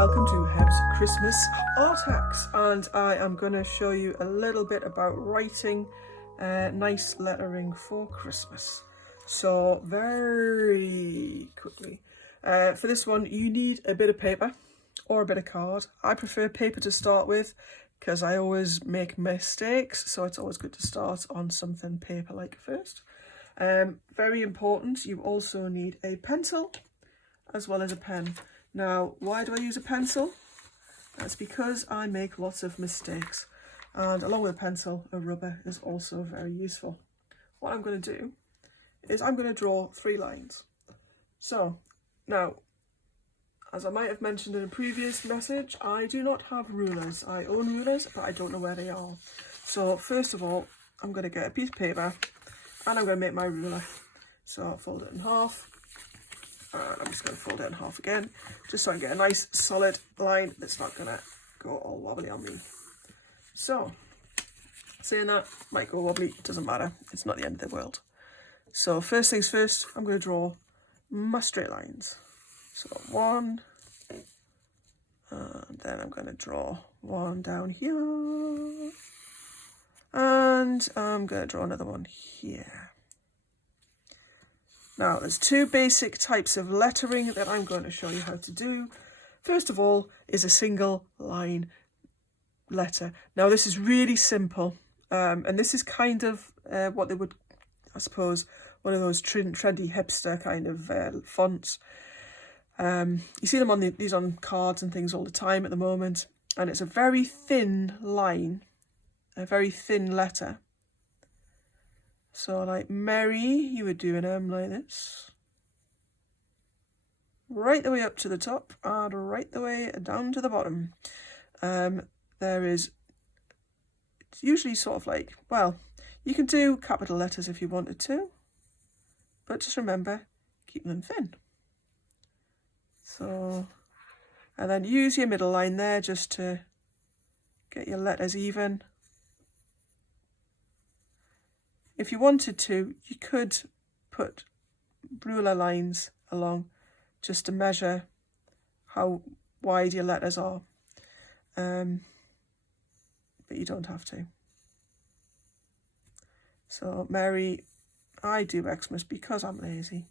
welcome to Heb's Christmas Art Hacks, and I am going to show you a little bit about writing nice lettering for Christmas. So very quickly, for this one you need a bit of paper or a bit of card. I prefer paper to start with because I always make mistakes, so it's always good to start on something paper-like first. Very important, you also need a pencil as well as a pen. Now, why do I use a pencil? That's because I make lots of mistakes, and along with a pencil, a rubber is also very useful. What I'm going to do is I'm going to draw 3 lines. So, now, as I might have mentioned in a previous message, I do not have rulers. I own rulers, but I don't know where they are. So, first of all, I'm going to get a piece of paper, and I'm going to make my ruler. So, I'll fold it in half. And I'm just going to fold it in half again, just so I can get a nice solid line that's not going to go all wobbly on me. So, saying that, might go wobbly, it doesn't matter, it's not the end of the world. So first things first, I'm going to draw my straight lines. So 1, and then I'm going to draw 1 down here, and I'm going to draw another one here. Now, there's 2 basic types of lettering that I'm going to show you how to do. First of all is a single line letter. Now, this is really simple, and this is kind of what they would, I suppose, one of those trendy hipster kind of fonts. You see them on these on cards and things all the time at the moment, and it's a very thin line, a very thin letter. So like Mary, you would do an M like this, right the way up to the top and right the way down to the bottom. There is, it's usually sort of like, well, you can do capital letters if you wanted to, but just remember, keep them thin. So, and then use your middle line there just to get your letters even. If you wanted to, you could put ruler lines along just to measure how wide your letters are, but you don't have to. So Mary, I do Xmas because I'm lazy,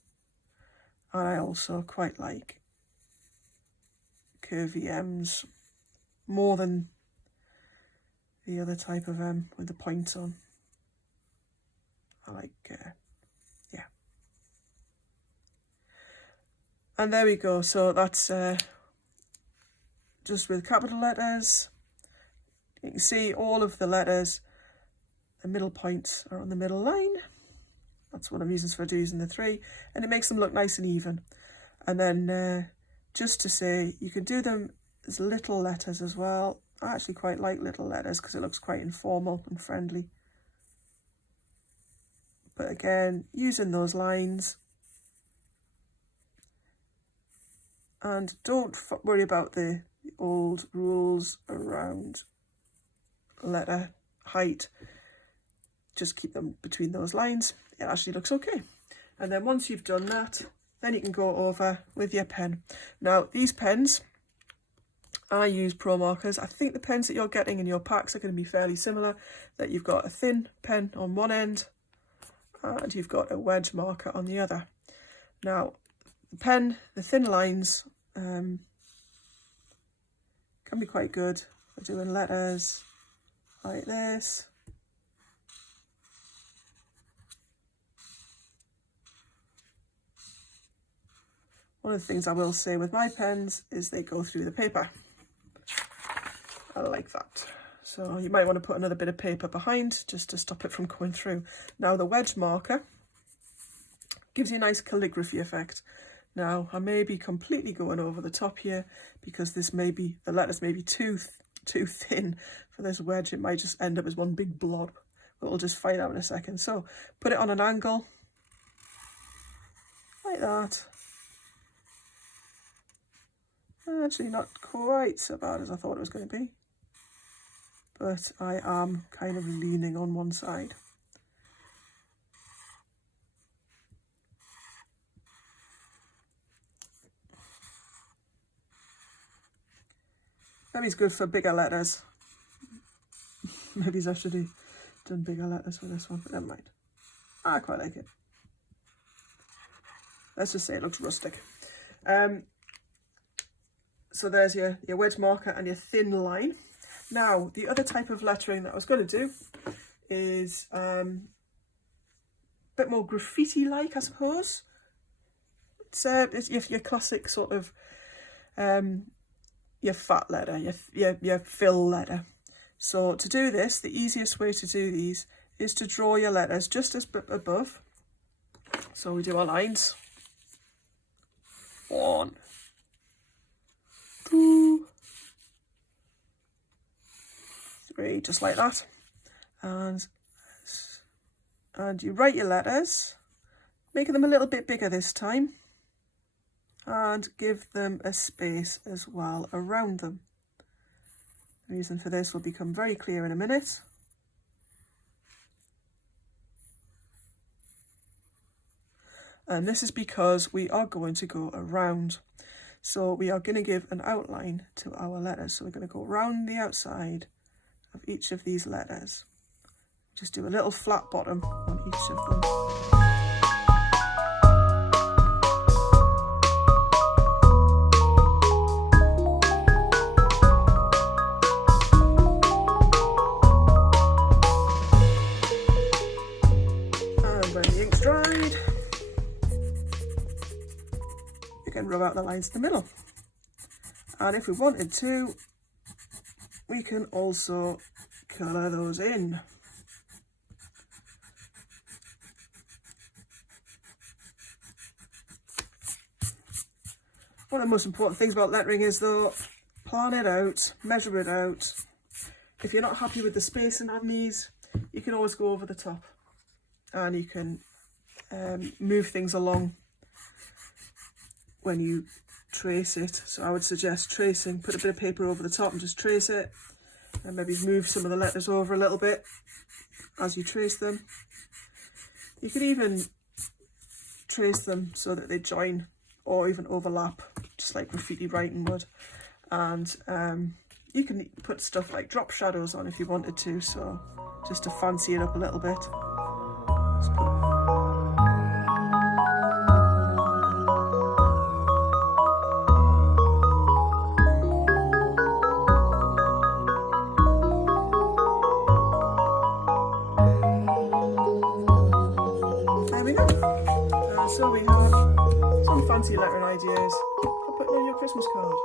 and I also quite like curvy M's more than the other type of M with the points on. I like, yeah. And there we go. So that's just with capital letters. You can see all of the letters, the middle points are on the middle line. That's one of the reasons for using the 3. And it makes them look nice and even. And then just to say, you can do them as little letters as well. I actually quite like little letters because it looks quite informal and friendly. But again, using those lines, and don't worry about the old rules around letter height, just keep them between those lines. It actually looks okay. And then once you've done that, then you can go over with your pen. Now, these pens, I use Pro markers. I think the pens that you're getting in your packs are going to be fairly similar, that you've got a thin pen on one end, and you've got a wedge marker on the other. Now, the pen, the thin lines can be quite good for doing letters like this. One of the things I will say with my pens is they go through the paper. I like that. So you might want to put another bit of paper behind just to stop it from coming through. Now the wedge marker gives you a nice calligraphy effect. Now I may be completely going over the top here because this may be, the letters may be too thin for this wedge. It might just end up as one big blob, but we'll just find out in a second. So put it on an angle like that. Actually not quite so bad as I thought it was going to be, but I am kind of leaning on one side. Maybe it's good for bigger letters. Maybe I should have done bigger letters for this one, but never mind. I quite like it. Let's just say it looks rustic. So there's your wedge marker and your thin line. Now, the other type of lettering that I was going to do is a bit more graffiti-like, I suppose. It's your classic sort of your fat letter, your fill letter. So to do this, the easiest way to do these is to draw your letters just as above. So we do our lines. 1, 2, 3, just like that. And you write your letters, making them a little bit bigger this time, and give them a space as well around them. The reason for this will become very clear in a minute. And this is because we are going to go around. So we are going to give an outline to our letters. So we're going to go around the outside of each of these letters. Just do a little flat bottom on each of them. And when the ink's dried, you can rub out the lines in the middle. And if we wanted to, we can also colour those in. One of the most important things about lettering is, though, plan it out, measure it out. If you're not happy with the spacing on these, you can always go over the top and you can move things along when you trace it. So I would suggest tracing, put a bit of paper over the top and just trace it, and maybe move some of the letters over a little bit as you trace them. You could even trace them so that they join or even overlap, just like graffiti writing would. And you can put stuff like drop shadows on if you wanted to, so just to fancy it up a little bit. There we go. So we have some fancy lettering ideas for putting on your Christmas card.